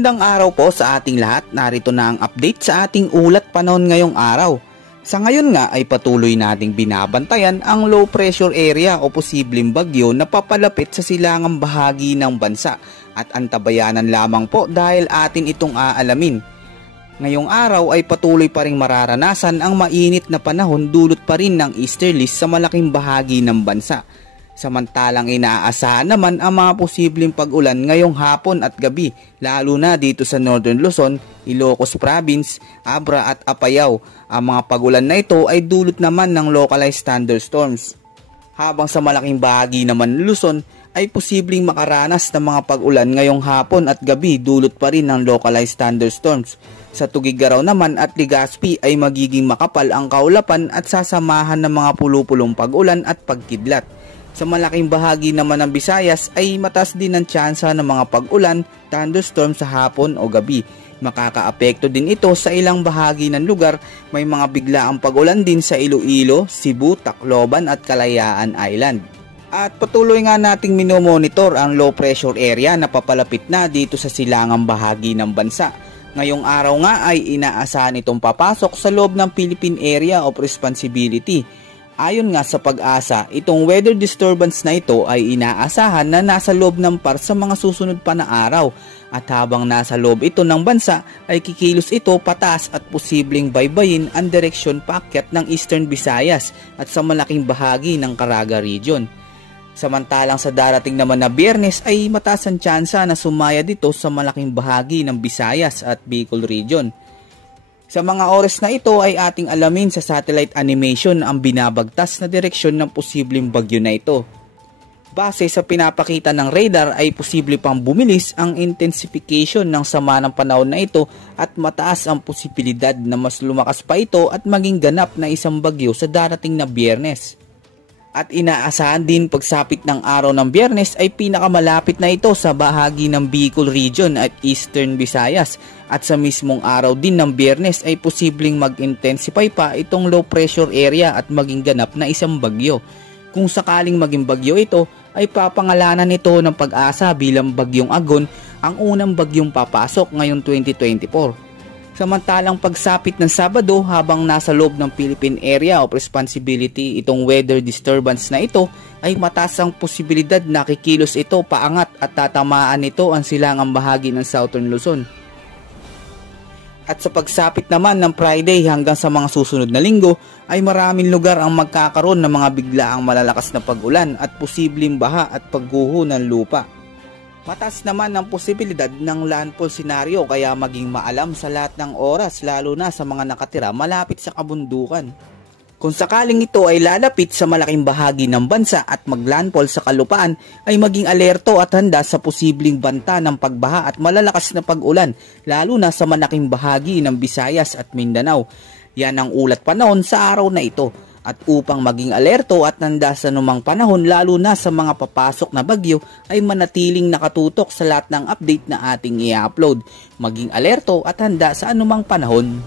Magandang araw po sa ating lahat. Narito na ang update sa ating ulat panahon ngayong araw. Sa ngayon nga ay patuloy nating binabantayan ang low pressure area o posibleng bagyo na papalapit sa silangang bahagi ng bansa at antabayanan lamang po dahil atin itong aalamin. Ngayong araw ay patuloy pa ring mararanasan ang mainit na panahon dulot pa rin ng easterlies sa malaking bahagi ng bansa. Samantalang inaasahan naman ang mga posibleng pag-ulan ngayong hapon at gabi, lalo na dito sa Northern Luzon, Ilocos Province, Abra at Apayao. Ang mga pag-ulan na ito ay dulot naman ng localized thunderstorms. Habang sa malaking bahagi naman ng Luzon ay posibleng makaranas ng mga pag-ulan ngayong hapon at gabi dulot pa rin ng localized thunderstorms. Sa Tuguegarao naman at Legazpi ay magiging makapal ang kaulapan at sasamahan ng mga pulupulong pag-ulan at pagkidlat. Sa malaking bahagi naman ng Visayas ay mataas din ang tsansa ng mga pag-ulan, thunderstorm sa hapon o gabi. Makakaapekto din ito sa ilang bahagi ng lugar. May mga biglaang pag-ulan din sa Iloilo, Cebu, Tacloban at Kalayaan Island. At patuloy nga nating minomonitor ang low pressure area na papalapit na dito sa silangang bahagi ng bansa. Ngayong araw nga ay inaasahan itong papasok sa loob ng Philippine Area of Responsibility. Ayon nga sa Pag-asa, itong weather disturbance na ito ay inaasahan na nasa loob ng par sa mga susunod pa na araw at habang nasa loob ito ng bansa ay kikilos ito pataas at posibleng baybayin ang direksyon paakyat ng Eastern Visayas at sa malaking bahagi ng Caraga Region. Samantalang sa darating naman na Biyernes ay mataas ang tsansa na sumaya dito sa malaking bahagi ng Visayas at Bicol Region. Sa mga oras na ito ay ating alamin sa satellite animation ang binabagtas na direksyon ng posibleng bagyo na ito. Base sa pinapakita ng radar ay posible pang bumilis ang intensification ng sama ng panahon na ito at mataas ang posibilidad na mas lumakas pa ito at maging ganap na isang bagyo sa darating na Biyernes. At inaasahan din pagsapit ng araw ng Biyernes ay pinakamalapit na ito sa bahagi ng Bicol Region at Eastern Visayas at sa mismong araw din ng Biyernes ay posibleng mag-intensify pa itong low pressure area at maging ganap na isang bagyo. Kung sakaling maging bagyo ito ay papangalanan nito ng Pag-asa bilang Bagyong Agon, ang unang bagyong papasok ngayong 2024. Samantalang pagsapit ng Sabado habang nasa loob ng Philippine Area of Responsibility itong weather disturbance na ito ay mataas ang posibilidad na kikilos ito paangat at tatamaan nito ang silangang bahagi ng Southern Luzon. At sa pagsapit naman ng Friday hanggang sa mga susunod na linggo ay maraming lugar ang magkakaroon ng mga biglaang malalakas na pag-ulan at posibleng baha at pagguho ng lupa. Mataas naman ang posibilidad ng landfall scenario kaya maging maalam sa lahat ng oras lalo na sa mga nakatira malapit sa kabundukan. Kung sakaling ito ay lalapit sa malaking bahagi ng bansa at maglandfall sa kalupaan ay maging alerto at handa sa posibleng banta ng pagbaha at malalakas na pag-ulan lalo na sa malaking bahagi ng Visayas at Mindanao. Yan ang ulat panahon sa araw na ito. At upang maging alerto at handa sa anumang panahon lalo na sa mga papasok na bagyo ay manatiling nakatutok sa lahat ng update na ating i-upload. Maging alerto at handa sa anumang panahon.